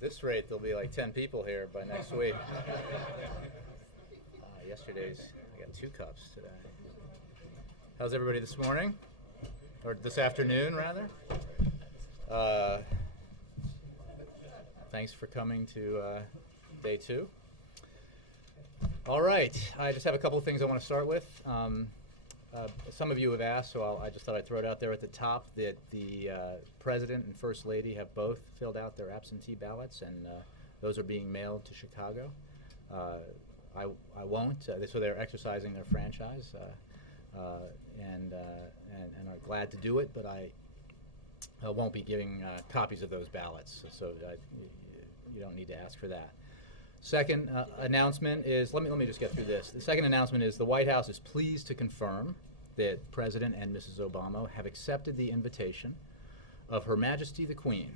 At this rate, there'll be like 10 people here by next week. Yesterday's, I got 2 cups today. How's everybody this morning? Or this afternoon, rather? Thanks for coming to day 2. All right, I just have a couple of things I want to start with. Some of you have asked, so I just thought I'd throw it out there at the top that the President and First Lady have both filled out their absentee ballots, and those are being mailed to Chicago. I won't, so they're exercising their franchise and are glad to do it, but I won't be giving copies of those ballots, so you don't need to ask for that. Second announcement is, let me just get through this. The second announcement is the White House is pleased to confirm that President and Mrs. Obama have accepted the invitation of Her Majesty the Queen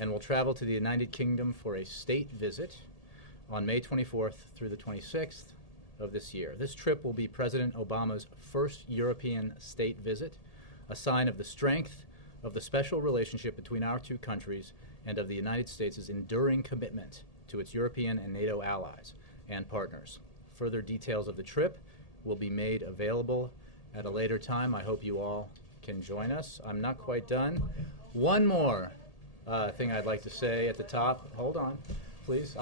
and will travel to the United Kingdom for a state visit on May 24th through the 26th of this year. This trip will be President Obama's first European state visit, a sign of the strength of the special relationship between our two countries and of the United States' enduring commitment to its European and NATO allies and partners. Further details of the trip will be made available at a later time. I hope you all can join us. I'm not quite done. One more thing I'd like to say at the top. Hold on, please.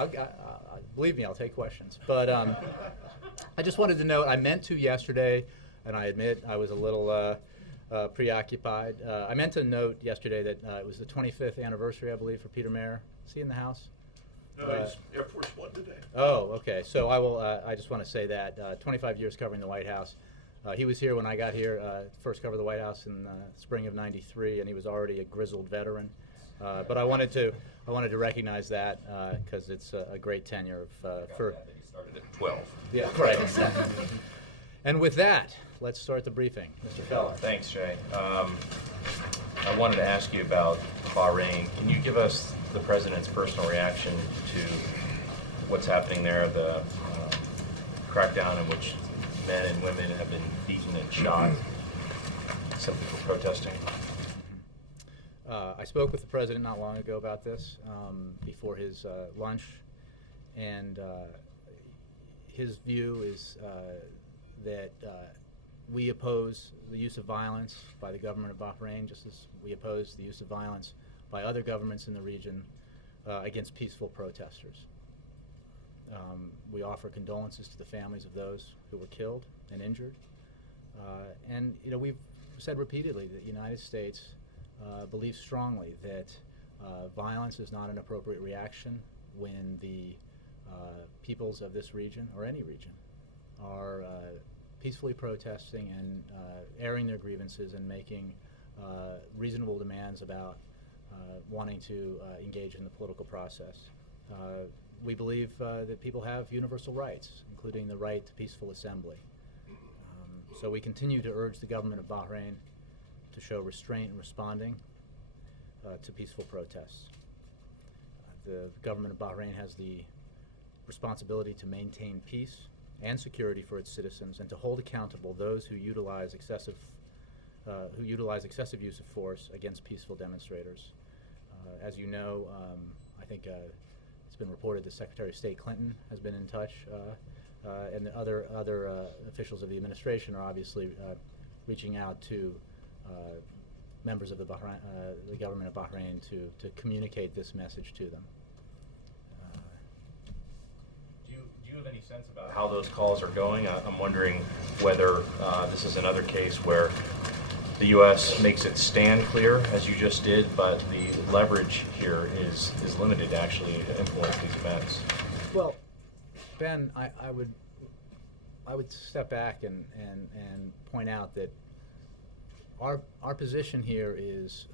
Believe me, I'll take questions. But I just wanted to note, I meant to yesterday, and I admit I was a little preoccupied. I meant to note yesterday that it was the 25th anniversary, I believe, for Peter Mayer. Is he in the house? No, he's Air Force One today. Oh, okay. So I will. I just want to say that 25 years covering the White House. He was here when I got here, first covered the White House in spring of '93, and he was already a grizzled veteran. But I wanted to recognize that because it's a great tenure for. He started at 12. Yeah, right. Exactly. And with that, let's start the briefing, Mr. Feller. Thanks, Jay. I wanted to ask you about Bahrain. Can you give us the President's personal reaction to what's happening there, the crackdown in which men and women have been beaten and shot simply for protesting? I spoke with the President not long ago about this before his lunch, and his view is that we oppose the use of violence by the government of Bahrain, just as we oppose the use of violence by other governments in the region against peaceful protesters. We offer condolences to the families of those who were killed and injured. And we've said repeatedly that the United States believes strongly that violence is not an appropriate reaction when the peoples of this region, or any region, are peacefully protesting and airing their grievances and making reasonable demands about wanting to engage in the political process. We believe that people have universal rights, including the right to peaceful assembly. So we continue to urge the government of Bahrain to show restraint in responding to peaceful protests. The government of Bahrain has the responsibility to maintain peace and security for its citizens and to hold accountable those who utilize excessive use of force against peaceful demonstrators. As you know, I think it's been reported that Secretary of State Clinton has been in touch, and the other officials of the administration are obviously reaching out to members of the government of Bahrain to communicate this message to them. Do you have any sense about how those calls are going? I'm wondering whether this is another case where the U.S. makes its stand clear, as you just did, but the leverage here is limited to actually influence these events. Well, Ben, I would step back and point out that our position here is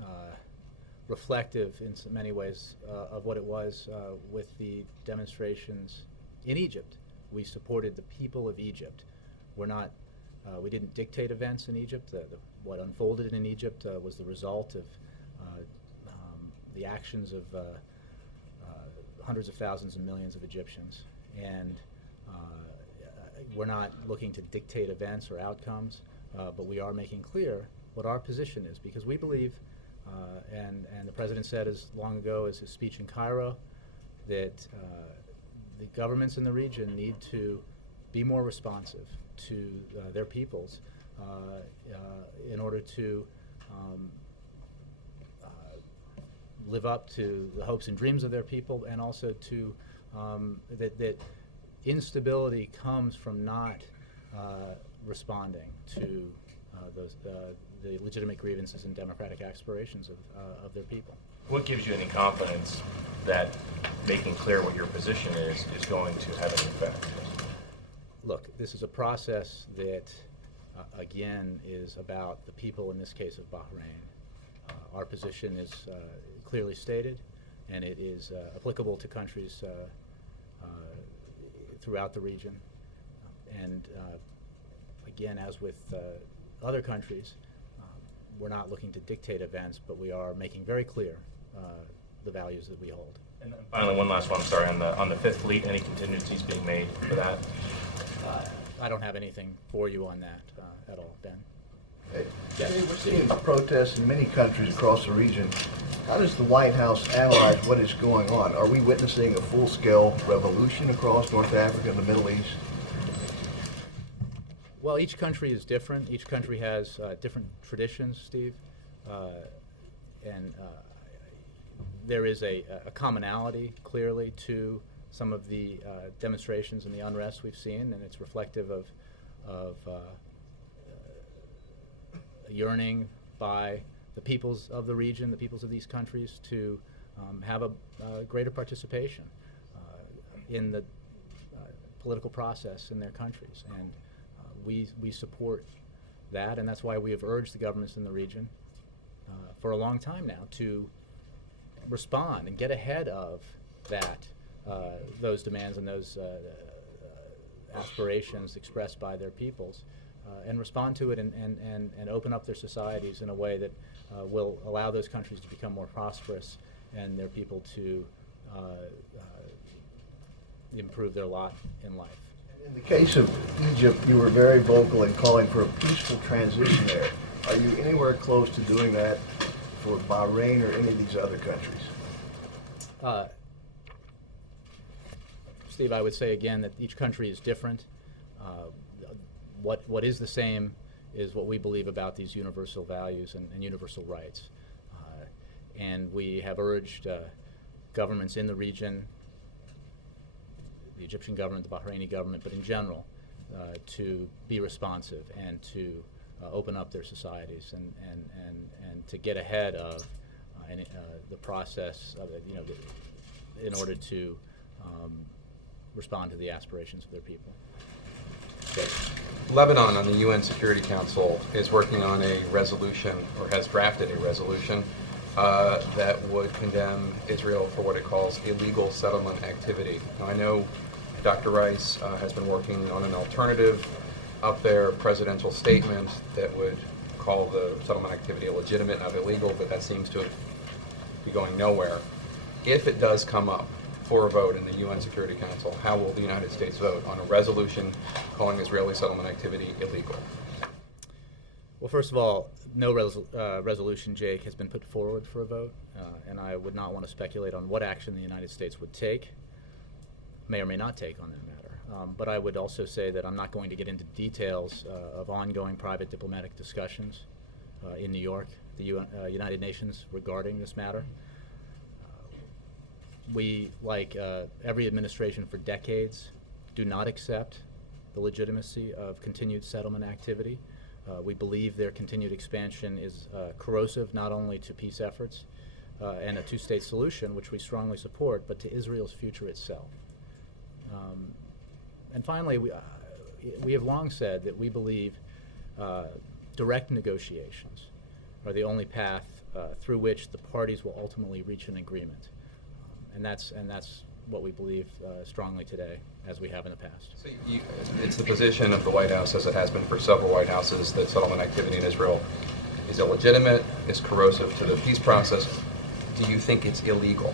reflective in so many ways of what it was with the demonstrations in Egypt. We supported the people of Egypt. We didn't dictate events in Egypt. What unfolded in Egypt was the result of the actions of hundreds of thousands and millions of Egyptians. And we're not looking to dictate events or outcomes, but we are making clear what our position is, because we believe, and the President said as long ago as his speech in Cairo, that the governments in the region need to be more responsive to their peoples in order to live up to the hopes and dreams of their people, and also to that instability comes from not responding to the legitimate grievances and democratic aspirations of their people. What gives you any confidence that making clear what your position is going to have an effect? Look, this is a process that, again, is about the people, in this case of Bahrain. Our position is clearly stated, and it is applicable to countries throughout the region. And again, as with other countries, we're not looking to dictate events, but we are making very clear the values that we hold. And then finally, one last one. I'm sorry. On the Fifth Fleet, any contingencies being made for that? I don't have anything for you on that at all, Ben. Hey, Yes. Steve, we're seeing protests in many countries across the region. How does the White House analyze what is going on? Are we witnessing a full-scale revolution across North Africa and the Middle East? Well, each country is different. Each country has different traditions, Steve. And there is a commonality, clearly, to some of the demonstrations and the unrest we've seen, and it's reflective of yearning by the peoples of the region, the peoples of these countries, to have a greater participation in the political process in their countries. And we support that, and that's why we have urged the governments in the region for a long time now to respond and get ahead of that, those demands and those aspirations expressed by their peoples, and respond to it and open up their societies in a way that will allow those countries to become more prosperous and their people to improve their lot in life. In the case of Egypt, you were very vocal in calling for a peaceful transition there. Are you anywhere close to doing that for Bahrain or any of these other countries? Steve, I would say again that each country is different. What is the same is what we believe about these universal values and universal rights. And we have urged governments in the region, the Egyptian government, the Bahraini government, but in general, to be responsive and to open up their societies and to get ahead of the process of it, in order to respond to the aspirations of their people. Okay. Lebanon on the UN Security Council is working on a resolution, or has drafted a resolution, that would condemn Israel for what it calls illegal settlement activity. Now, I know Dr. Rice has been working on an alternative up there, presidential statement that would call the settlement activity illegitimate, not illegal, but that seems to be going nowhere. If it does come up for a vote in the UN Security Council, how will the United States vote on a resolution calling Israeli settlement activity illegal? Well, first of all, no resolution, Jake, has been put forward for a vote, and I would not want to speculate on what action the United States would take, may or may not take on that matter. But I would also say that I'm not going to get into details of ongoing private diplomatic discussions in New York, the United Nations, regarding this matter. We, like every administration for decades, do not accept the legitimacy of continued settlement activity. We believe their continued expansion is corrosive not only to peace efforts and a two-state solution, which we strongly support, but to Israel's future itself. And finally, we have long said that we believe direct negotiations are the only path through which the parties will ultimately reach an agreement. And that's what we believe strongly today, as we have in the past. So it's the position of the White House, as it has been for several White Houses, that settlement activity in Israel is illegitimate, is corrosive to the peace process. Do you think it's illegal?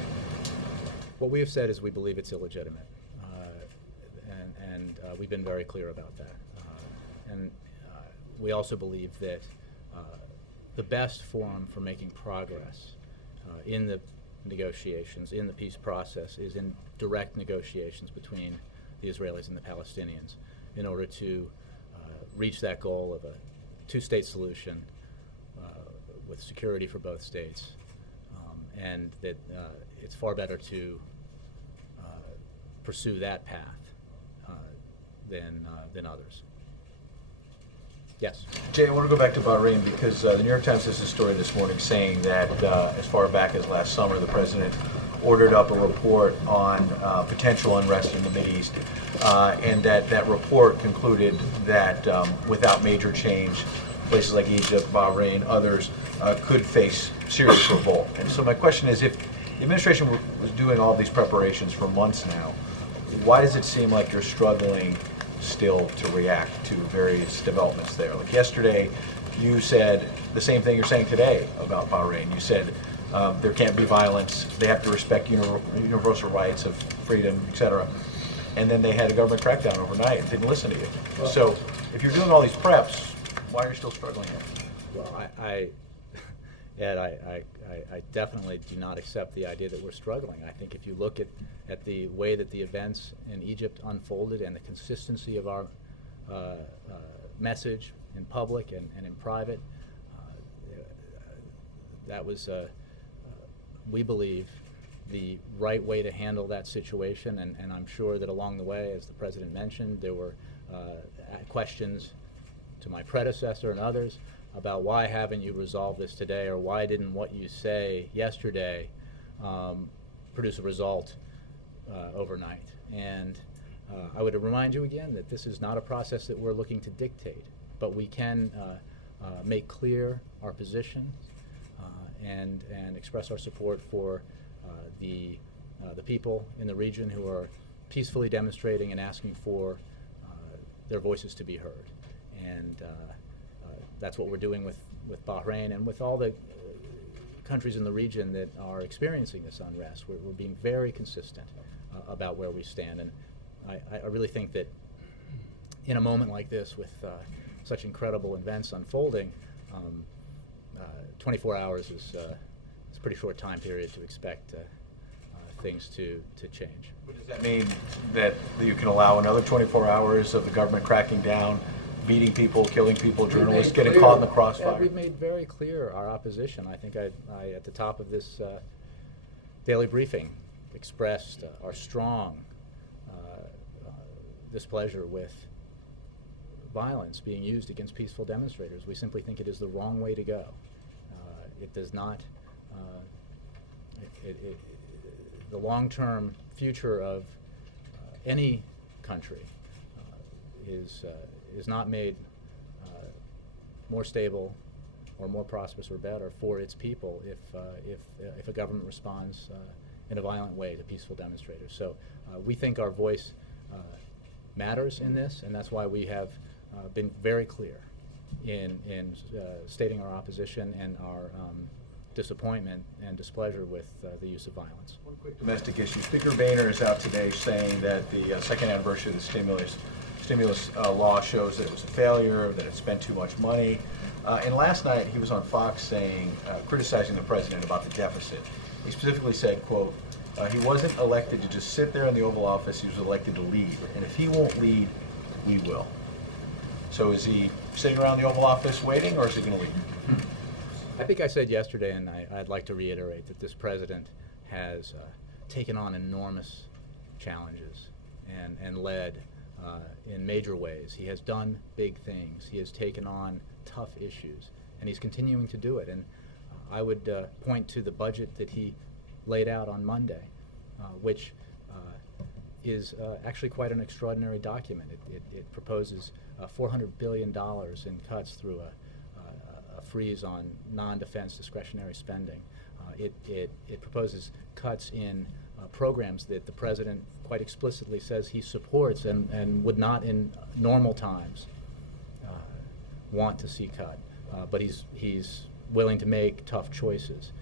What we have said is we believe it's illegitimate, and we've been very clear about that. And we also believe that the best forum for making progress in the negotiations in the peace process is in direct negotiations between the Israelis and the Palestinians in order to reach that goal of a two-state solution with security for both states, and that it's far better to pursue that path than others. Yes. Jay, I want to go back to Bahrain because the New York Times has a story this morning saying that as far back as last summer, the president ordered up a report on potential unrest in the Mideast, and that report concluded that without major change, places like Egypt, Bahrain, others could face serious revolt. And so my question is, if the administration was doing all these preparations for months now, why does it seem like you're struggling still to react to various developments there? Like yesterday, you said the same thing you're saying today about Bahrain. You said there can't be violence, they have to respect universal rights of freedom, etc. And then they had a government crackdown overnight and didn't listen to you. Well, so if you're doing all these preps, why are you still struggling here? Well, Ed, I definitely do not accept the idea that we're struggling. I think if you look at the way that the events in Egypt unfolded and the consistency of our message in public and in private, that was, we believe, the right way to handle that situation. And I'm sure that along the way, as the President mentioned, there were questions to my predecessor and others about why haven't you resolved this today, or why didn't what you say yesterday produce a result overnight. And I would remind you again that this is not a process that we're looking to dictate, but we can make clear our position and express our support for the people in the region who are peacefully demonstrating and asking for their voices to be heard. And that's what we're doing with Bahrain and with all the countries in the region that are experiencing this unrest. We're being very consistent about where we stand. And I really think that in a moment like this, with such incredible events unfolding, 24 hours is a pretty short time period to expect things to change. But does that mean that you can allow another 24 hours of the government cracking down, beating people, killing people, journalists getting caught in the crossfire? Yeah, we've made very clear our opposition. I think I at the top of this daily briefing, expressed our strong displeasure with violence being used against peaceful demonstrators. We simply think it is the wrong way to go. It does not, the long-term future of any country is not made more stable or more prosperous or better for its people if a government responds in a violent way to peaceful demonstrators. So we think our voice matters in this, and that's why we have been very clear in stating our opposition and our disappointment and displeasure with the use of violence. One quick domestic issue. Speaker Boehner is out today saying that the second anniversary of the stimulus law shows that it was a failure, that it spent too much money. And last night he was on Fox saying, criticizing the president about the deficit. He specifically said, quote, he wasn't elected to just sit there in the Oval Office, he was elected to lead. And if he won't lead, we will. So is he sitting around the Oval Office waiting, or is he going to lead? I think I said yesterday, and I'd like to reiterate, that this president has taken on enormous challenges and led in major ways. He has done big things. He has taken on tough issues, and he's continuing to do it. And I would point to the budget that he laid out on Monday, which is actually quite an extraordinary document. It proposes $400 billion in cuts through a freeze on non-defense discretionary spending. It proposes cuts in programs that the president quite explicitly says he supports and would not in normal times want to see cut. But he's willing to make tough choices.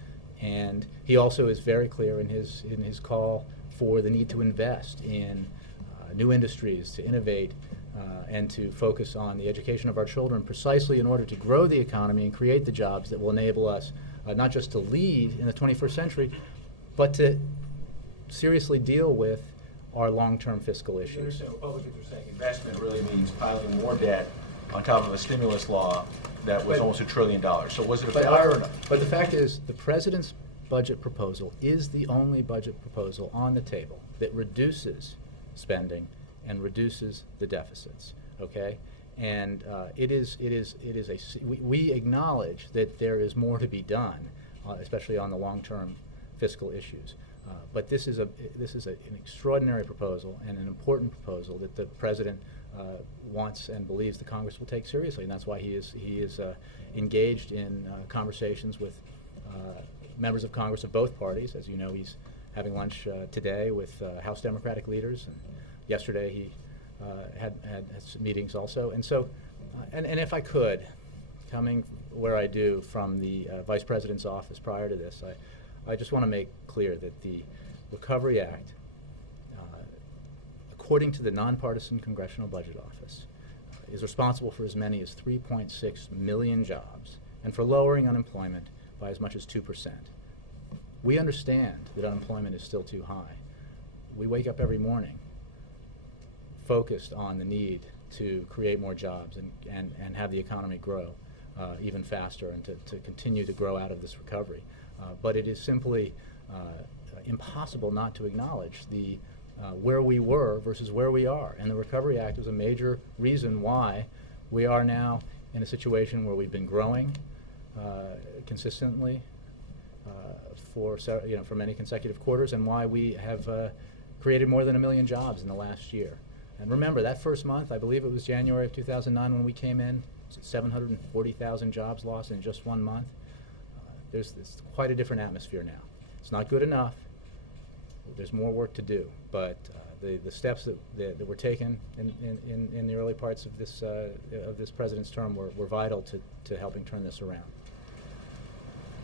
And he also is very clear in his call for the need to invest in new industries, to innovate, and to focus on the education of our children, precisely in order to grow the economy and create the jobs that will enable us not just to lead in the 21st century, but to seriously deal with our long-term fiscal So issues. you're Republicans are saying investment really means piling more debt on top of a stimulus law that was But- almost $1 trillion. So was it a But, failure or not? but the fact is, the president's budget proposal is the only budget proposal on the table that reduces spending and reduces the deficits. Okay, and we acknowledge that there is more to be done, especially on the long-term fiscal issues. But this is an extraordinary proposal and an important proposal that the president wants and believes the Congress will take seriously, and that's why he is engaged in conversations with members of Congress of both parties. As you know, he's having lunch today with House Democratic leaders, and yesterday he had some meetings also. And so, and if I could, coming where I do from the Vice President's office prior to this, I just want to make clear that the Recovery Act, according to the Nonpartisan Congressional Budget Office, is responsible for as many as 3.6 million jobs and for lowering unemployment by as much as 2%. We understand that unemployment is still too high. We wake up every morning focused on the need to create more jobs and have the economy grow even faster and to continue to grow out of this recovery. But it is simply impossible not to acknowledge the where we were versus where we are. And the Recovery Act was a major reason why we are now in a situation where we've been growing consistently for many consecutive quarters, and why we have created more than 1 million jobs in the last year. And remember, that first month, I believe it was January of 2009 when we came in, 740,000 jobs lost in just 1 month. There's quite a different atmosphere now. It's not good enough. There's more work to do, but the steps that were taken in the early parts of this president's term were vital to helping turn this around.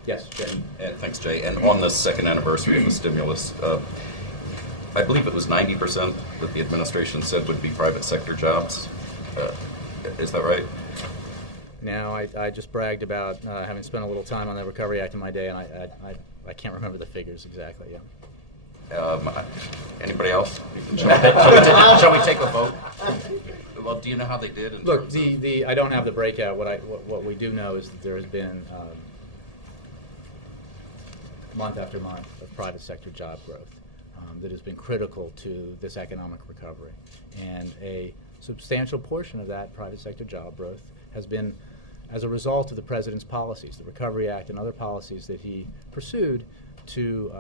Yes, Jay. Thanks, Jay. And on the second anniversary of the stimulus, I believe it was 90% that the administration said would be private sector jobs. Is that right? Now, I just bragged about having spent a little time on the Recovery Act in my day, and I can't remember the figures exactly. Yeah. Anybody else? Shall we take a vote? Well, do you know how they did? Look, I don't have the breakout. What we do know is that there has been month after month of private sector job growth that has been critical to this economic recovery, and a substantial portion of that private sector job growth has been as a result of the president's policies, the Recovery Act and other policies that he pursued to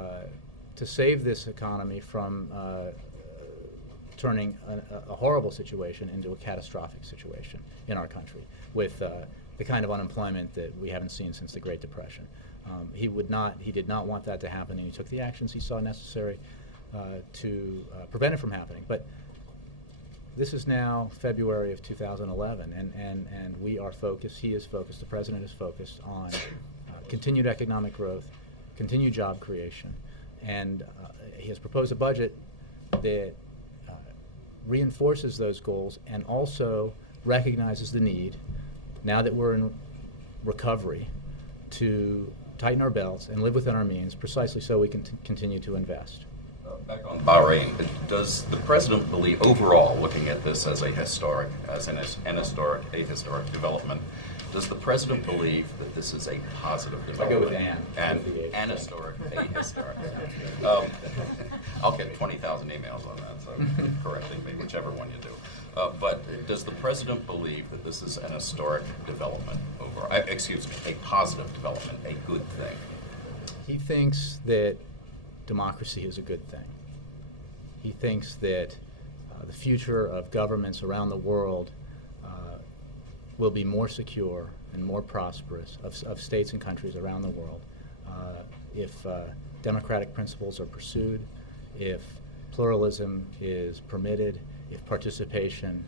save this economy from turning a horrible situation into a catastrophic situation in our country with the kind of unemployment that we haven't seen since the Great Depression. He did not want that to happen, and he took the actions he saw necessary to prevent it from happening. But this is now February of 2011, and we are focused, he is focused, the president is focused on continued economic growth, continued job creation, and he has proposed a budget that reinforces those goals and also recognizes the need, now that we're in recovery, to tighten our belts and live within our means precisely so we can continue to invest. Back on Bahrain, does the president believe, overall, looking at this as an historic development, does the president believe that this is a positive development? I go with An historic, ahistoric. I'll get 20,000 emails on that, so correcting me, whichever one you do. But does the president believe that this is an historic development a positive development, a good thing? He thinks that democracy is a good thing. He thinks that the future of governments around the world will be more secure and more prosperous, of states and countries around the world, if democratic principles are pursued, if pluralism is permitted, if participation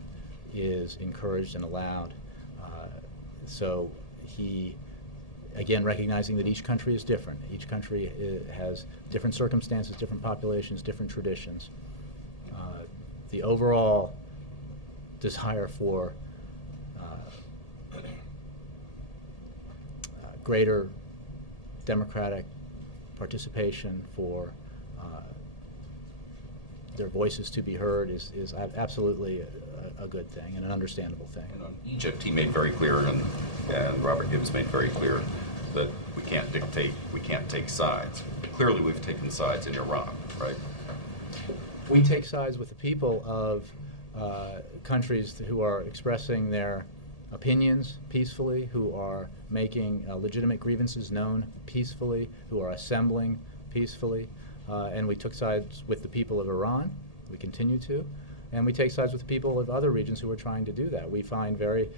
is encouraged and allowed. So he, again, recognizing that each country is different. Each country has different circumstances, different populations, different traditions. The overall desire for greater democratic participation, for their voices to be heard is absolutely a good thing and an understandable thing. And on Egypt, he made very clear, and Robert Gibbs made very clear, that we can't dictate, we can't take sides. Clearly, we've taken sides in Iran, right? We take sides with the people of countries who are expressing their opinions peacefully, who are making legitimate grievances known peacefully, who are assembling peacefully. And we took sides with the people of Iran. We continue to. And we take sides with the people of other regions who are trying to do that. We find very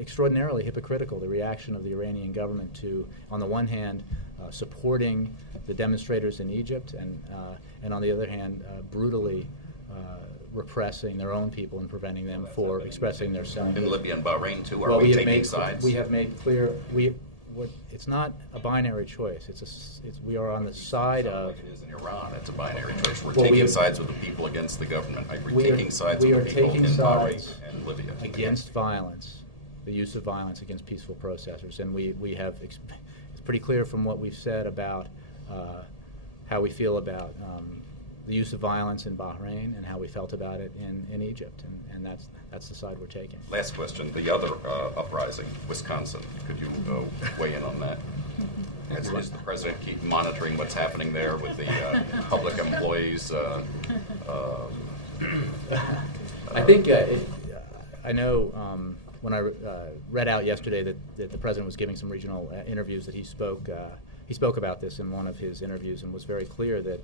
extraordinarily hypocritical the reaction of the Iranian government to, on the one hand, supporting the demonstrators in Egypt, and on the other hand, brutally repressing their own people and preventing them for expressing their self. In Libya and Bahrain, too, are we taking sides? We have made clear, it's not a binary choice. We are on the side of. Like it is in Iran, it's a binary choice. We're Well, taking sides with the people against the government. We're taking sides with the people in Bahrain and Libya. Against violence, the use of violence against peaceful protesters, and we have. It's pretty clear from what we've said about how we feel about the use of violence in Bahrain and how we felt about it in Egypt, and that's the side we're taking. Last question, the other uprising, Wisconsin. Could you weigh in on that? Is the president keep monitoring what's happening there with the public employees? I think I know when I read out yesterday that the president was giving some regional interviews, that he spoke about this in one of his interviews and was very clear that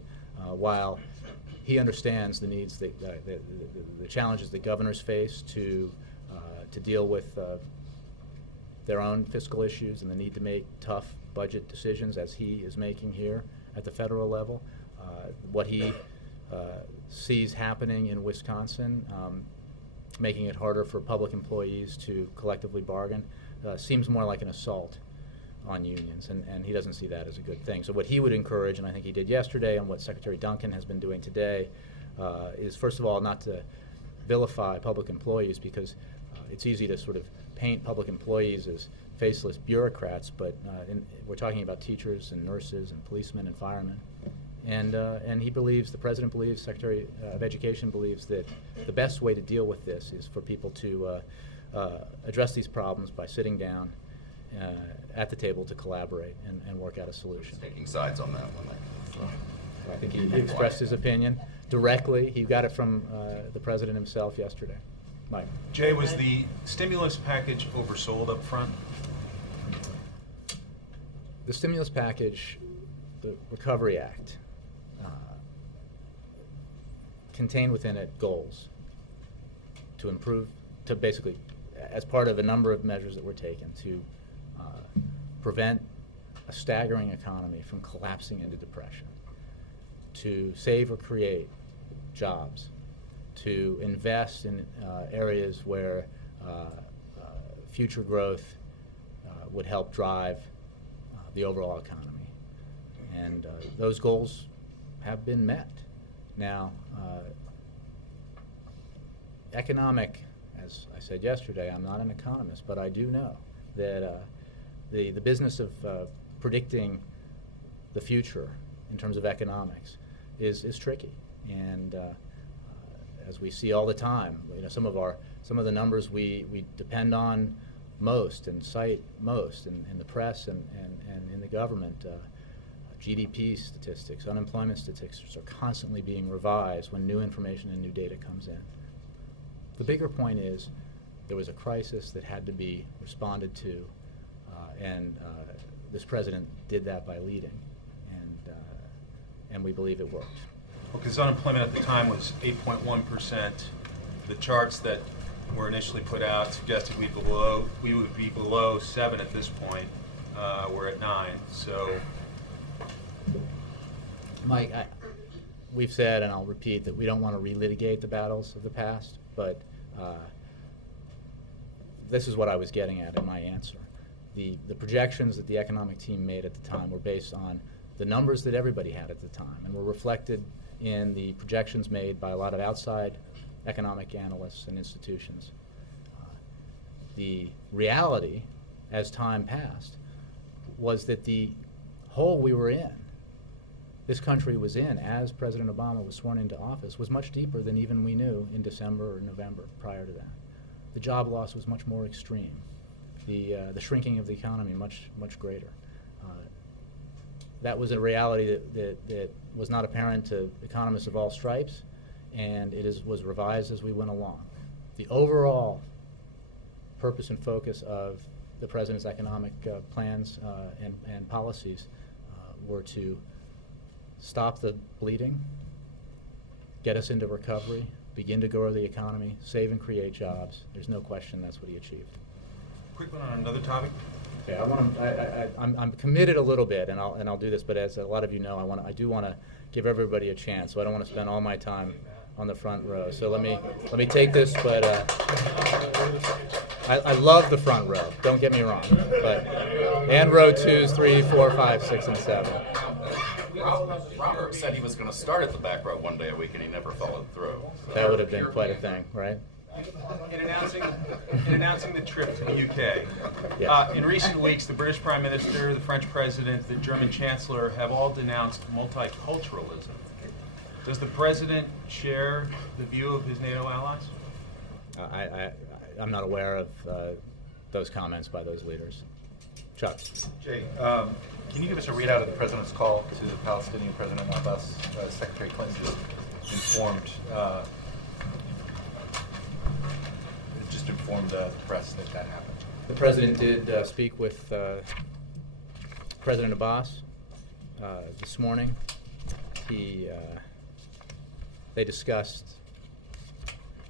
while he understands the needs, the challenges that governors face to deal with their own fiscal issues and the need to make tough budget decisions, as he is making here at the federal level, what he sees happening in Wisconsin, making it harder for public employees to collectively bargain, seems more like an assault on unions, and he doesn't see that as a good thing. So what he would encourage, and I think he did yesterday, and what Secretary Duncan has been doing today, is first of all not to vilify public employees, because it's easy to sort of paint public employees as faceless bureaucrats, but we're talking about teachers and nurses and policemen and firemen. And he believes, the president believes, Secretary of Education believes, that the best way to deal with this is for people to address these problems by sitting down at the table to collaborate and work out a solution. Taking sides on that one. I think he expressed his opinion directly. He got it from the president himself yesterday. Mike. Jay, was the stimulus package oversold up front? The stimulus package, the Recovery Act, contained within it goals to improve, to basically, as part of a number of measures that were taken to prevent a staggering economy from collapsing into depression, to save or create jobs, to invest in areas where future growth would help drive the overall economy. And those goals have been met. Now, economic, as I said yesterday, I'm not an economist, but I do know that the business of predicting the future in terms of economics is tricky. And as we see all the time, some of the numbers we depend on most and cite most in the press and in the government, GDP statistics, unemployment statistics are constantly being revised when new information and new data comes in. The bigger point is there was a crisis that had to be responded to, and this president did that by leading, and we believe it worked. Well, because unemployment at the time was 8.1%. The charts that were initially put out suggested we would be below 7 at this point. We're at 9, so. Mike, we've said, and I'll repeat, that we don't want to relitigate the battles of the past, but this is what I was getting at in my answer. The projections that the economic team made at the time were based on the numbers that everybody had at the time, and were reflected in the projections made by a lot of outside economic analysts and institutions. The reality, as time passed, was that the hole we were in this country was in as President Obama was sworn into office was much deeper than even we knew in December or November prior to that. The job loss was much more extreme. The shrinking of the economy much greater. That was a reality that was not apparent to economists of all stripes, and was revised as we went along. The overall purpose and focus of the President's economic plans and policies were to stop the bleeding, get us into recovery, begin to grow the economy, save and create jobs. There's no question that's what he achieved. Quick one on another topic. Okay, I'm committed a little bit, and I'll do this. But as a lot of you know, I do want to give everybody a chance. So I don't want to spend all my time on the front row. So let me take this. But I love the front row. Don't get me wrong. But and row 2s, 3, 4, 5, 6, and 7. Robert said he was going to start at the back row one day a week, and he never followed through. That would have been quite a thing, right? In announcing the trip to the UK, Yes. in recent weeks, the British Prime Minister, the French President, the German Chancellor have all denounced multiculturalism. Does the President share the view of his NATO allies? I'm not aware of those comments by those leaders. Chuck. Jay, can you give us a readout of the President's call to the Palestinian President Abbas? Secretary Clinton just informed the press that happened. The President did speak with President Abbas this morning. They discussed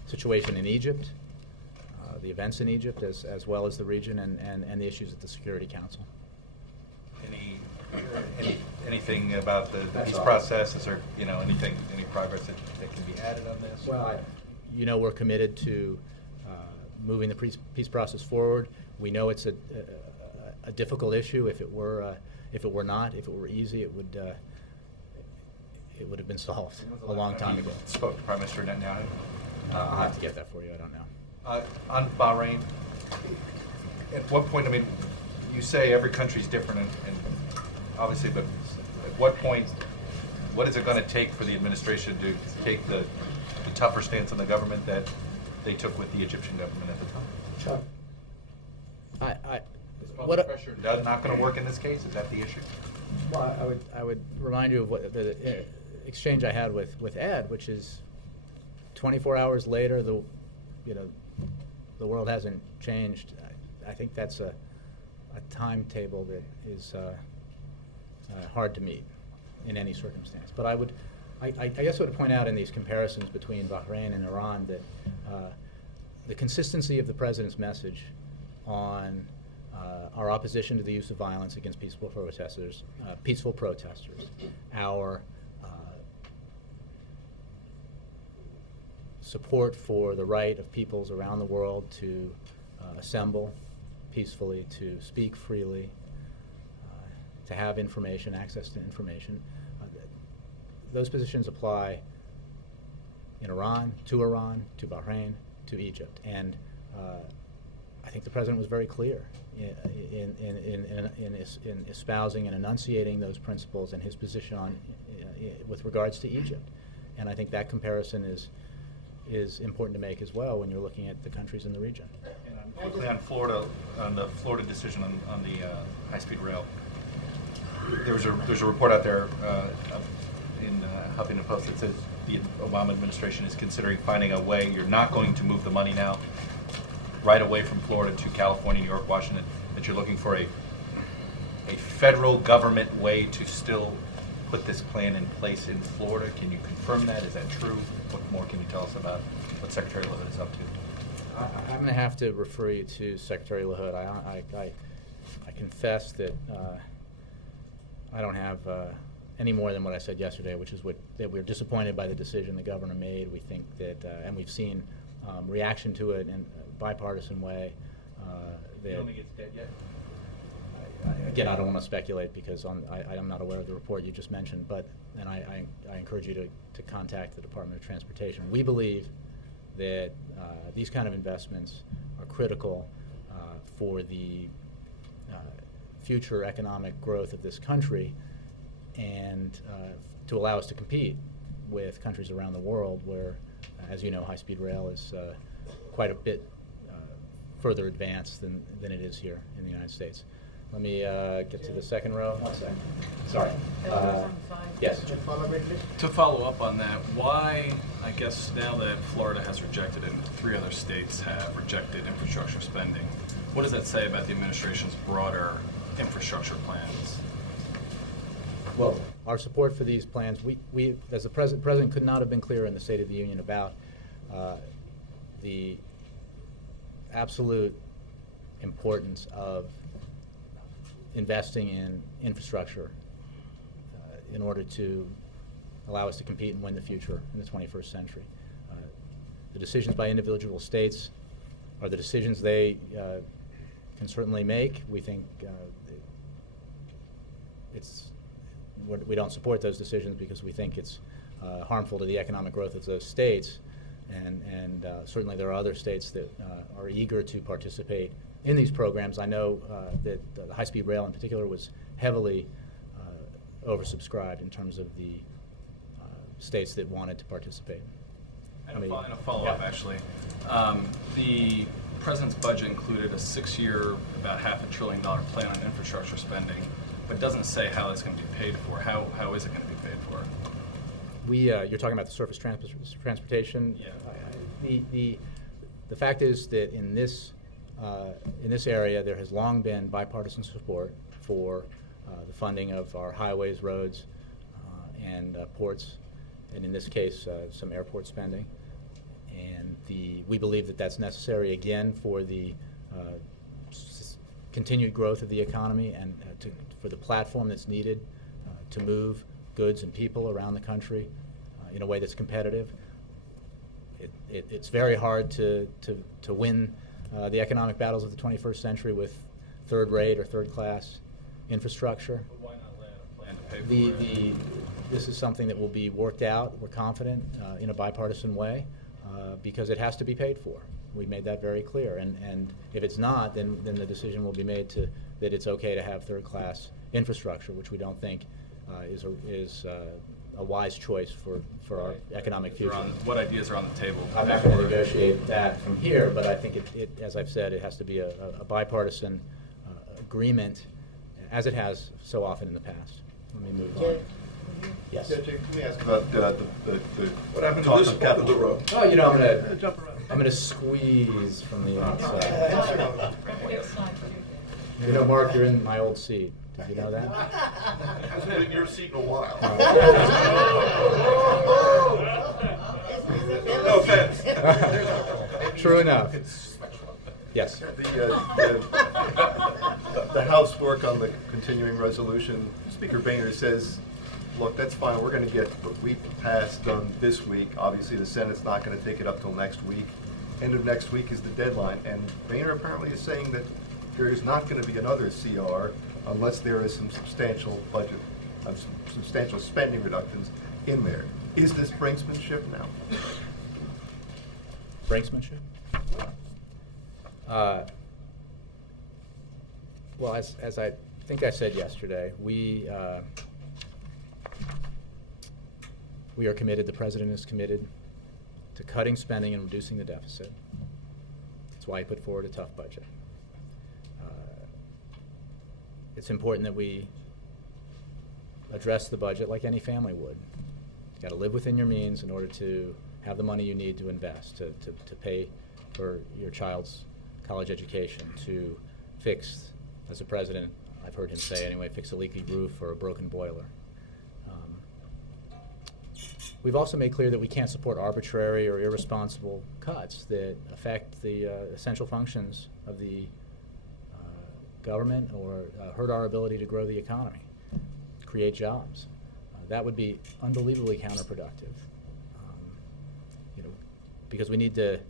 situation in Egypt, the events in Egypt, as well as the region and the issues at the Security Council. Anything about the peace process? Is there any progress that can be added on this? Well, we're committed to moving the peace process forward. We know it's a difficult issue. If it were easy, it would have been solved a long time ago. Spoke to Prime Minister Netanyahu. I'll have to get that for you. I don't know. On Bahrain, at what point? You say every country is different, and obviously, but at what point? What is it going to take for the administration to take the tougher stance on the government that they took with the Egyptian government at the time? Chuck, What pressure not going to work in this case? Is that the issue? Well, I would remind you of what the exchange I had with Ed, which is 24 hours later, the world hasn't changed. I think that's a timetable that is hard to meet in any circumstance. But I guess I would point out in these comparisons between Bahrain and Iran that the consistency of the President's message on our opposition to the use of violence against peaceful protesters, our support for the right of peoples around the world to assemble peacefully, to speak freely, to have information, access to information. Those positions apply in Iran, to Bahrain, to Egypt. And I think the President was very clear in espousing and enunciating those principles and his position on with regards to Egypt. And I think that comparison is important to make as well when you're looking at the countries in the region. And quickly on Florida, on the Florida decision on the high-speed rail, there's a report out there in Huffington Post that says the Obama administration is considering finding a way. You're not going to move the money now right away from Florida to California, New York, Washington, that you're looking for a federal government way to still put this plan in place in Florida. Can you confirm that? Is that true? What more can you tell us about what Secretary LaHood is up to? I'm going to have to refer you to Secretary LaHood. I confess that I don't have any more than what I said yesterday, which is that we're disappointed by the decision the governor made. We think that, and we've seen reaction to it in a bipartisan way. You don't think it's dead yet? Again, I don't want to speculate because I'm not aware of the report you just mentioned, and I encourage you to contact the Department of Transportation. We believe that these kind of investments are critical for the future economic growth of this country, and to allow us to compete with countries around the world where, as you know, high-speed rail is quite a bit further advanced than it is here in the United States. Let me get to the second row. One second. Sorry. Yes. To follow up on that, why, I guess now that Florida has rejected it and 3 other states have rejected infrastructure spending, what does that say about the administration's broader infrastructure plans? Well, our support for these plans, we as the president could not have been clearer in the State of the Union about the absolute importance of investing in infrastructure in order to allow us to compete and win the future in the 21st century. The decisions by individual states are the decisions they can certainly make. We think we don't support those decisions because we think it's harmful to the economic growth of those states, and certainly there are other states that are eager to participate in these programs. I know that the high-speed rail in particular was heavily oversubscribed in terms of the states that wanted to participate. And a follow-up, actually. The president's budget included a 6-year, about $500 billion plan on infrastructure spending, but doesn't say how it's going to be paid for. How is it going to be paid for? You're talking about the surface transportation? Yeah. The fact is that in this area, there has long been bipartisan support for the funding of our highways, roads, and ports, and in this case, some airport spending. And we believe that that's necessary again for the continued growth of the economy and for the platform that's needed to move goods and people around the country in a way that's competitive. It's very hard to win the economic battles of the 21st century with third-rate or third-class infrastructure. But why not lay out a plan to pay for it? This is something that will be worked out, we're confident, in a bipartisan way, because it has to be paid for. We made that very clear, and if it's not, then the decision will be made that it's okay to have third-class infrastructure, which we don't think is a wise choice for our economic future. What ideas are on the table? I'm not going to negotiate that from here, but I think it as I've said, it has to be a bipartisan agreement, as it has so often in the past. Let me move on. Yes. Yeah, Jake, let me ask about the What happened to talk this of part of the capital. road? Oh, you know, Jump around. I'm going to squeeze from the outside. Next slide. You know, Mark, you're in my old seat. Did you know that? Hasn't been in your seat in a while. No offense. True enough. Yes. The House work on the continuing resolution, Speaker Boehner says, look, that's fine, we're going to get what we passed done this week. Obviously, the Senate's not going to take it up till next week. End of next week is the deadline, and Boehner apparently is saying that there is not going to be another CR unless there is some substantial budget, some substantial spending reductions in there. Is this brinksmanship now? Brinksmanship? Well, as I think I said yesterday, we are committed, the President is committed to cutting spending and reducing the deficit. That's why he put forward a tough budget. It's important that we address the budget like any family would. You've got to live within your means in order to have the money you need to invest, to pay for your child's college education, to fix, as a president, I've heard him say anyway, fix a leaky roof or a broken boiler. We've also made clear that we can't support arbitrary or irresponsible cuts that affect the essential functions of the government or hurt our ability to grow the economy, create jobs. That would be unbelievably counterproductive. Because we need to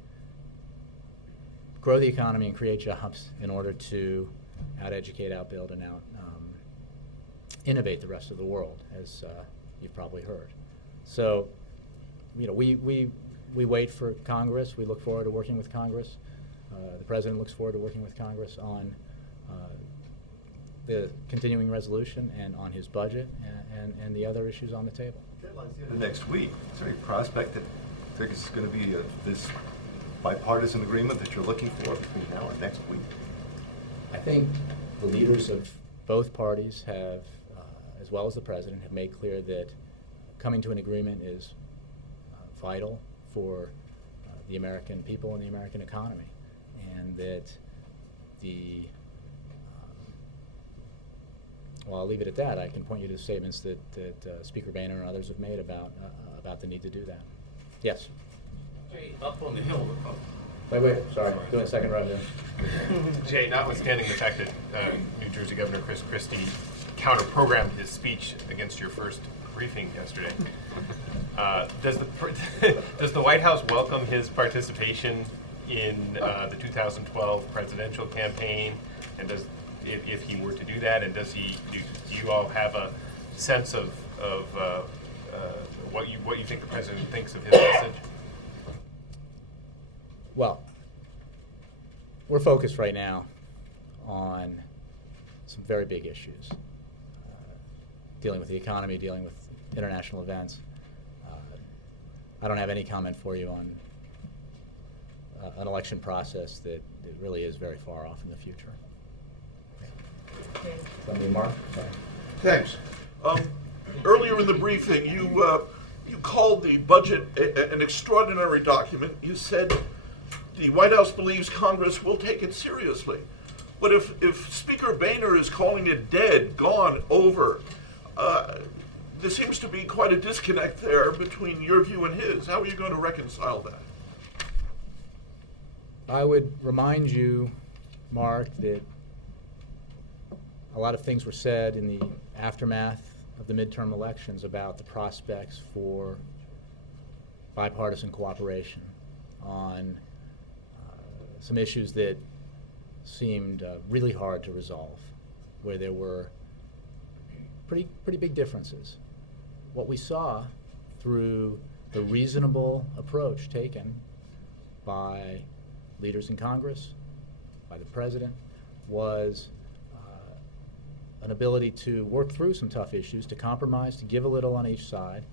grow the economy and create jobs in order to out-educate, out-build, and out-innovate the rest of the world, as you've probably heard. So, we wait for Congress. We look forward to working with Congress. The President looks forward to working with Congress on the continuing resolution and on his budget and the other issues on the table. Deadline's the end of next week. Is there any prospect that there's going to be this bipartisan agreement that you're looking for between now and next week? I think the leaders of both parties have, as well as the president, have made clear that coming to an agreement is vital for the American people and the American economy, and that the well, I'll leave it at that. I can point you to statements that Speaker Boehner and others have made about the need to do that. Yes. Jay, up on the Hill. Wait, sorry. Doing a second row here. Jay, notwithstanding the fact that New Jersey Governor Chris Christie counter-programmed his speech against your first briefing yesterday, does the White House welcome his participation in the 2012 presidential campaign? And does, if he were to do that, and do you all have a sense of what you think the president thinks of his message? Well, we're focused right now on some very big issues, dealing with the economy, dealing with international events. I don't have any comment for you on an election process that really is very far off in the future. Let me, Mark. Sorry. Thanks. Earlier in the briefing, you called the budget an extraordinary document. You said the White House believes Congress will take it seriously. But if Speaker Boehner is calling it dead, gone, over, there seems to be quite a disconnect there between your view and his. How are you going to reconcile that? I would remind you, Mark, that a lot of things were said in the aftermath of the midterm elections about the prospects for bipartisan cooperation on some issues that seemed really hard to resolve, where there were pretty big differences. What we saw through the reasonable approach taken by leaders in Congress, by the president, was an ability to work through some tough issues, to compromise, to give a little on each side,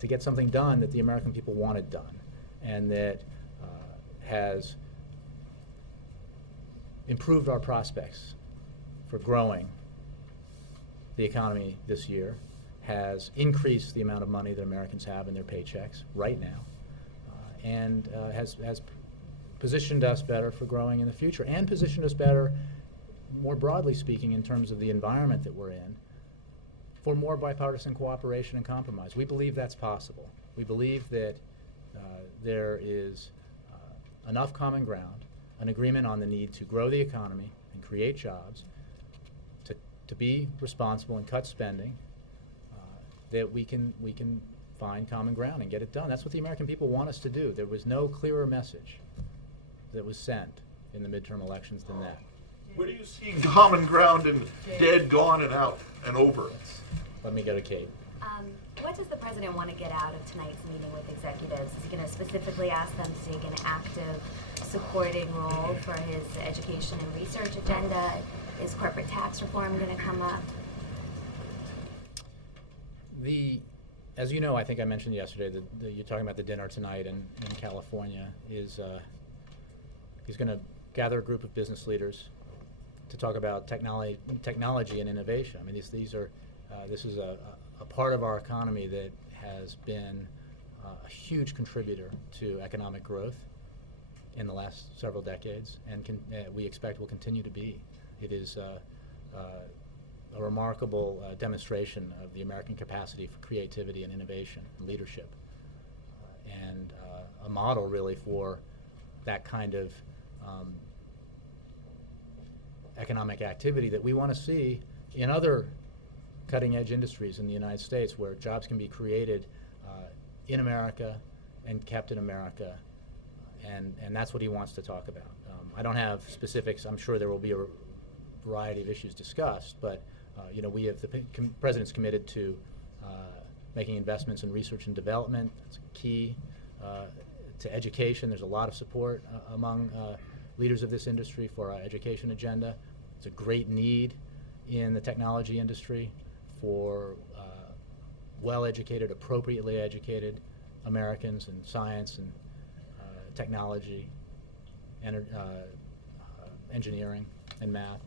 to get something done that the American people wanted done, and that has improved our prospects for growing the economy this year, has increased the amount of money that Americans have in their paychecks right now, and has positioned us better for growing in the future, and positioned us better, more broadly speaking, in terms of the environment that we're in, for more bipartisan cooperation and compromise. We believe that's possible. We believe that there is enough common ground, an agreement on the need to grow the economy and create jobs, to be responsible and cut spending, that we can find common ground and get it done. That's what the American people want us to do. There was no clearer message that was sent in the midterm elections than that. Where do you see common ground and dead, gone, and out, and over? Let me go to Kate. What does the president want to get out of tonight's meeting with executives? Is he going to specifically ask them to take an active supporting role for his education and research agenda? Is corporate tax reform going to come up? As you know, I think I mentioned yesterday that you're talking about the dinner tonight in California. He's going to gather a group of business leaders to talk about technology and innovation. I mean, this is a part of our economy that has been a huge contributor to economic growth in the last several decades, and we expect will continue to be. It is a remarkable demonstration of the American capacity for creativity and innovation and leadership, and a model really for that kind of economic activity that we want to see in other cutting-edge industries in the United States, where jobs can be created in America and kept in America, and that's what he wants to talk about. I don't have specifics. I'm sure there will be a variety of issues discussed, but we have the president's committed to making investments in research and development. It's key to education. There's a lot of support among leaders of this industry for our education agenda. It's a great need in the technology industry for well-educated, appropriately educated Americans in science and technology, engineering and math,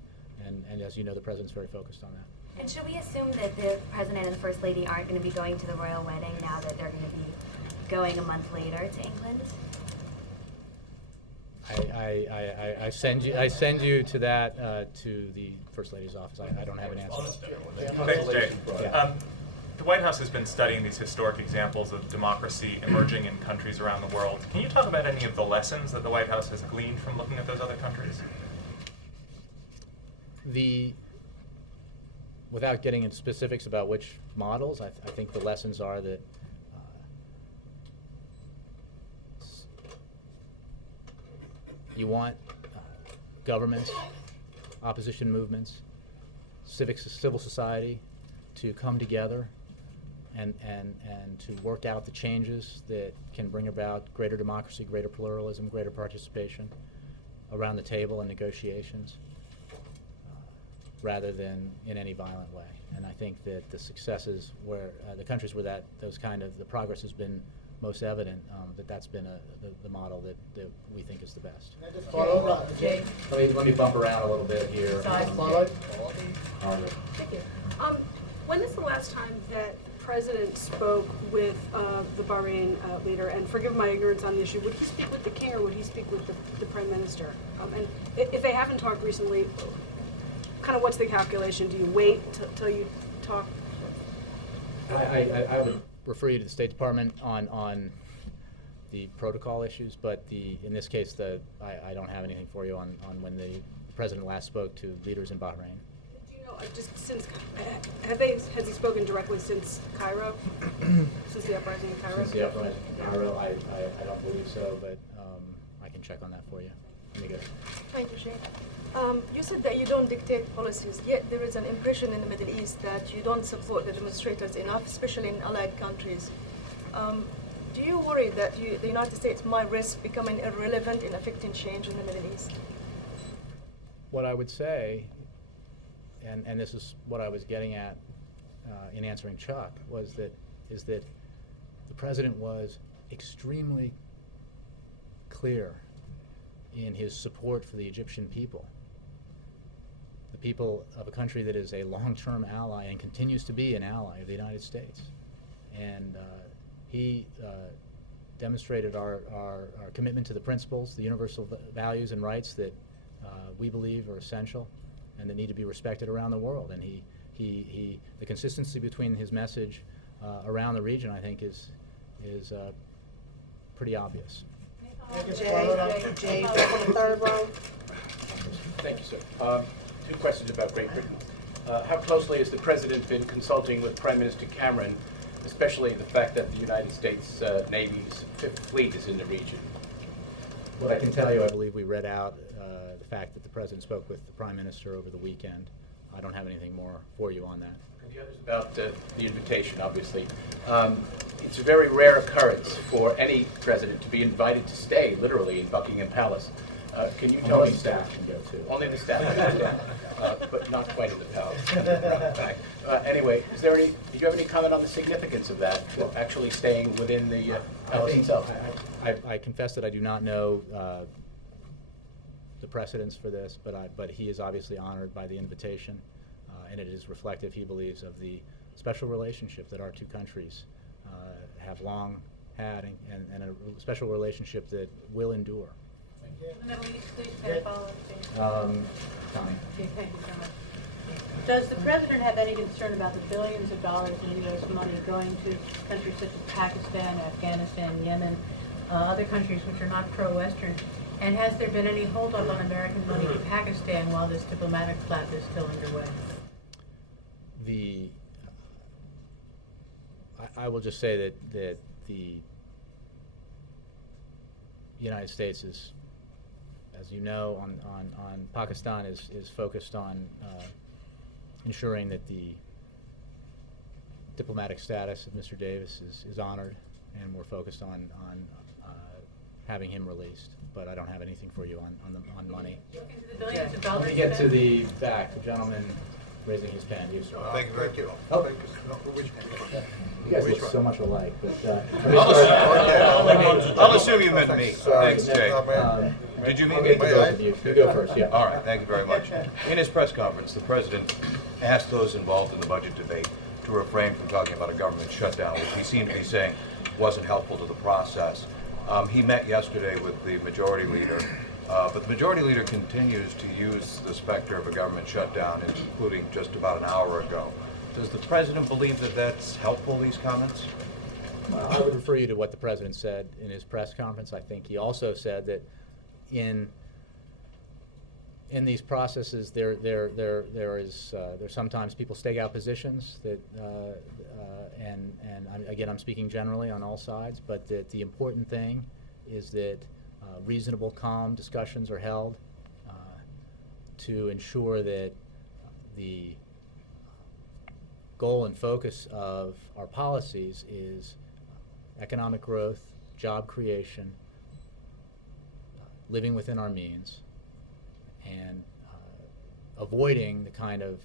and as you know, the President's very focused on that. And should we assume that the President and the First Lady aren't going to be going to the royal wedding now that they're going to be going a month later to England? I send you to that to the First Lady's office. I don't have an answer. Thanks, Jay. Yeah. The White House has been studying these historic examples of democracy emerging in countries around the world. Can you talk about any of the lessons that the White House has gleaned from looking at those other countries? Without getting into specifics about which models, I think the lessons are that you want governments, opposition movements, civil society to come together and to work out the changes that can bring about greater democracy, greater pluralism, greater participation around the table in negotiations, rather than in any violent way. And I think that the successes where the countries where the progress has been most evident, that's been the model that we think is the best. Let me bump around a little bit here. Thank you. When is the last time that the President spoke with the Bahrain leader? And forgive my ignorance on the issue, would he speak with the King or would he speak with the Prime Minister? And if they haven't talked recently, kind of what's the calculation? Do you wait till you talk? I would refer you to the State Department on the protocol issues, but in this case, I don't have anything for you on when the President last spoke to leaders in Bahrain. Do you know, just since, has he spoken directly since Cairo? Since the uprising in Cairo? Since the uprising in Cairo, I don't believe so, but I can check on that for you. Let me go. Thank you, Sheikh. You said that you don't dictate policies, yet there is an impression in the Middle East that you don't support the demonstrators enough, especially in allied countries. Do you worry that the United States might risk becoming irrelevant in affecting change in the Middle East? What I would say, and this is what I was getting at in answering Chuck, is that the President was extremely clear in his support for the Egyptian people. The people of a country that is a long-term ally and continues to be an ally of the United States. And he demonstrated our commitment to the principles, the universal values and rights that we believe are essential and that need to be respected around the world. And the consistency between his message around the region, I think, is pretty obvious. Jay, third row. Thank you, sir. Two questions about Great Britain. How closely has the President been consulting with Prime Minister Cameron, especially the fact that the United States Navy's Fifth Fleet is in the region? What I can tell you, I believe we read out the fact that the President spoke with the Prime Minister over the weekend. I don't have anything more for you on that. And the other is about the invitation, obviously. It's a very rare occurrence for any president to be invited to stay, literally, in Buckingham Palace. Can you tell Only us? staff can go too. Only the staff can understand, but not quite in the palace. Around the back. Anyway, do you have any comment on the significance of that, actually staying within the palace itself? I confess that I do not know the precedents for this, but he is obviously honored by the invitation, and it is reflective, he believes, of the special relationship that our two countries have long had and a special relationship that will endure. The Middle East, please, follow-up. Tommy. Thank you so much. Does the President have any concern about the billions of dollars in U.S. money going to countries such as Pakistan, Afghanistan, Yemen, other countries which are not pro-Western? And has there been any holdup on American money to Pakistan while this diplomatic flap is still underway? I will just say that the United States is, as you know, on Pakistan is focused on ensuring that the diplomatic status of Mr. Davis is honored, and we're focused on having him released. But I don't have anything for you on money. The billions of dollars. Let me get to the back, the gentleman raising his pen. You, sir. Thank you very much. Oh. Thank you. You guys Which look one? so much alike, but I'll assume you meant me. Thanks, Jay. Did you mean me? both of you. You go first, yeah. All right, thank you very much. In his press conference, the president asked those involved in the budget debate to refrain from talking about a government shutdown, which he seemed to be saying wasn't helpful to the process. He met yesterday with the majority leader, but the majority leader continues to use the specter of a government shutdown, including just about an hour ago. Does the president believe that that's helpful, these comments? Well, I would refer you to what the president said in his press conference. I think he also said that in these processes, there sometimes people stake out positions that, again, I'm speaking generally on all sides, but that the important thing is that reasonable, calm discussions are held to ensure that the goal and focus of our policies is economic growth, job creation, living within our means, and avoiding the kind of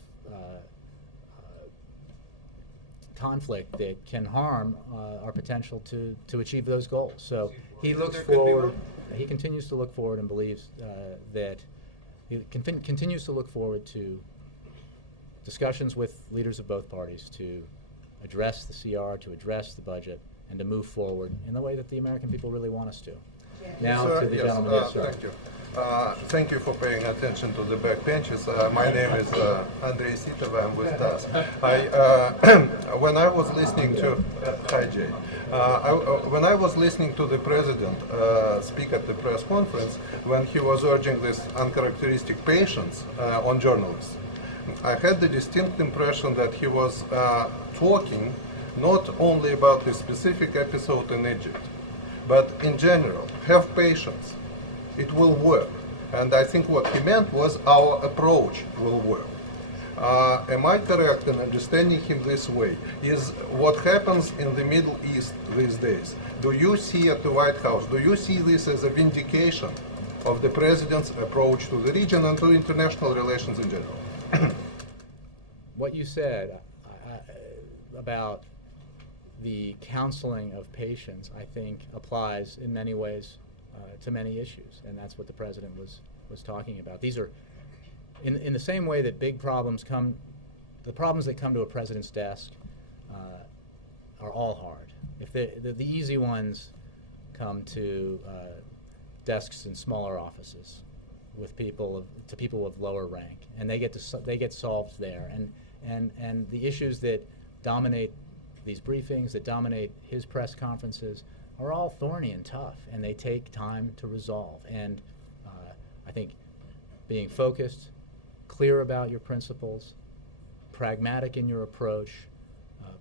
conflict that can harm our potential to achieve those goals. So he looks forward, he continues to look forward and believes that he continues to look forward to discussions with leaders of both parties to address the CR, to address the budget, and to move forward in the way that the American people really want us to. Now Sir, to the yes, gentleman. Yes, sir. Thank you. Thank you for paying attention to the back benches. My name is Andrei Sitov. I'm with TASS. When I was listening to hi Jay, when I was listening to the president speak at the press conference when he was urging this uncharacteristic patience on journalists, I had the distinct impression that he was talking not only about the specific episode in Egypt, but in general, have patience. It will work. And I think what he meant was our approach will work. Am I correct in understanding him this way? Is what happens in the Middle East these days, do you see at the White House, do you see this as a vindication of the president's approach to the region and to international relations in general? What you said about the counseling of patients, I think, applies in many ways to many issues, and that's what the president was talking about. These are, in the same way that big problems come, the problems that come to a president's desk are all hard. If the easy ones come to desks in smaller offices with people of lower rank, and they get solved there. And the issues that dominate these briefings, that dominate his press conferences, are all thorny and tough, and they take time to resolve. And I think being focused, clear about your principles, pragmatic in your approach,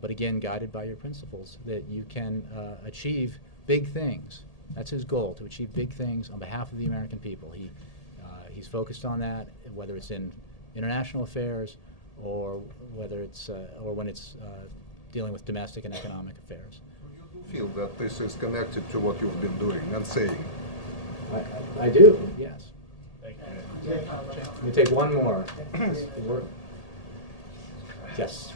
but again guided by your principles, that you can achieve big things. That's his goal, to achieve big things on behalf of the American people. He's focused on that, whether it's in international affairs or whether it's or when it's dealing with domestic and economic affairs. Feel that this is connected to what you've been doing and saying? I do, yes. Thank you. Let me take one more. Yes.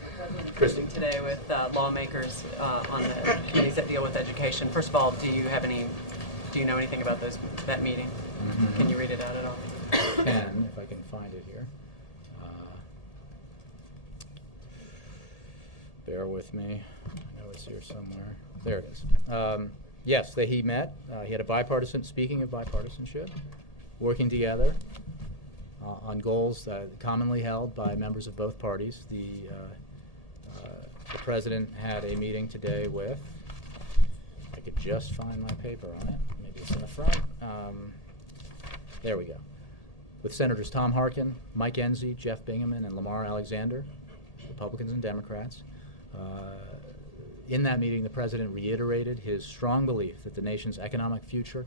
Christy. Today with lawmakers on the committees that deal with education. First of all, do you know anything about that meeting? Mm-hmm. Can you read it out at all? I can, if I can find it here. Bear with me. I know it's here somewhere. There it is. Yes, he met. He had a bipartisan, speaking of bipartisanship, working together on goals commonly held by members of both parties. The president had a meeting today with, I could just find my paper on it. Maybe it's in the front. There we go. With Senators Tom Harkin, Mike Enzi, Jeff Bingaman, and Lamar Alexander, Republicans and Democrats. In that meeting, the president reiterated his strong belief that the nation's economic future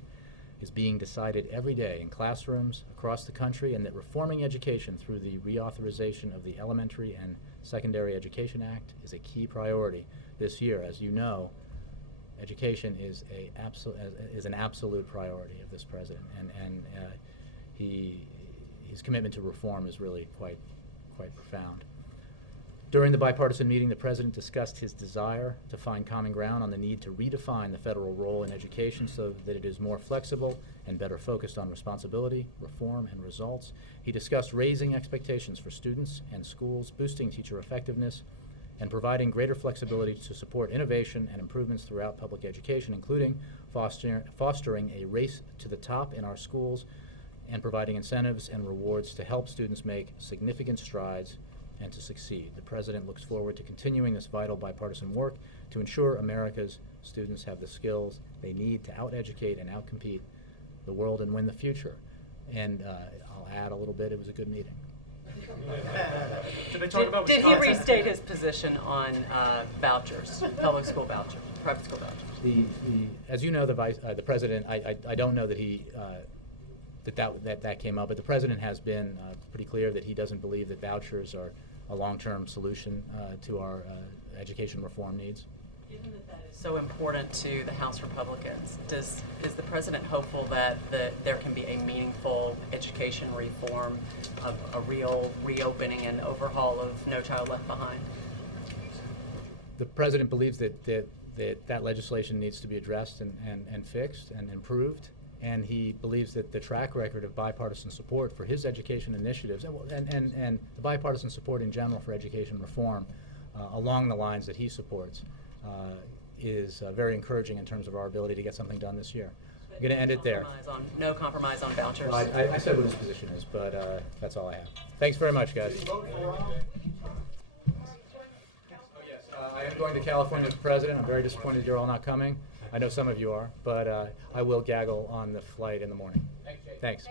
is being decided every day in classrooms across the country, and that reforming education through the reauthorization of the Elementary and Secondary Education Act is a key priority this year. As you know, education is an absolute priority of this president, and his commitment to reform is really quite profound. During the bipartisan meeting, the President discussed his desire to find common ground on the need to redefine the federal role in education so that it is more flexible and better focused on responsibility, reform, and results. He discussed raising expectations for students and schools, boosting teacher effectiveness, and providing greater flexibility to support innovation and improvements throughout public education, including fostering a race to the top in our schools and providing incentives and rewards to help students make significant strides and to succeed. The President looks forward to continuing this vital bipartisan work to ensure America's students have the skills they need to out-educate and out-compete the world and win the future. And I'll add a little bit, it was a good meeting. Did they talk about Did he Wisconsin? restate his position on vouchers, public school vouchers, private school vouchers? As you know, the President, I don't know that he that came up, but the President has been pretty clear that he doesn't believe that vouchers are a long-term solution to our education reform needs. Given that is so important to the House Republicans, is the President hopeful that there can be a meaningful education reform, of a real reopening and overhaul of No Child Left Behind? The President believes that legislation needs to be addressed and fixed and improved. And he believes that the track record of bipartisan support for his education initiatives and the bipartisan support in general for education reform along the lines that he supports is very encouraging in terms of our ability to get something done this year. I'm going to end it there. No compromise on vouchers? Well, I said what his position is, but that's all I have. Thanks very much, guys. I am going to California with the President. I'm very disappointed you're all not coming. I know some of you are, but I will gaggle on the flight in the morning. Thanks.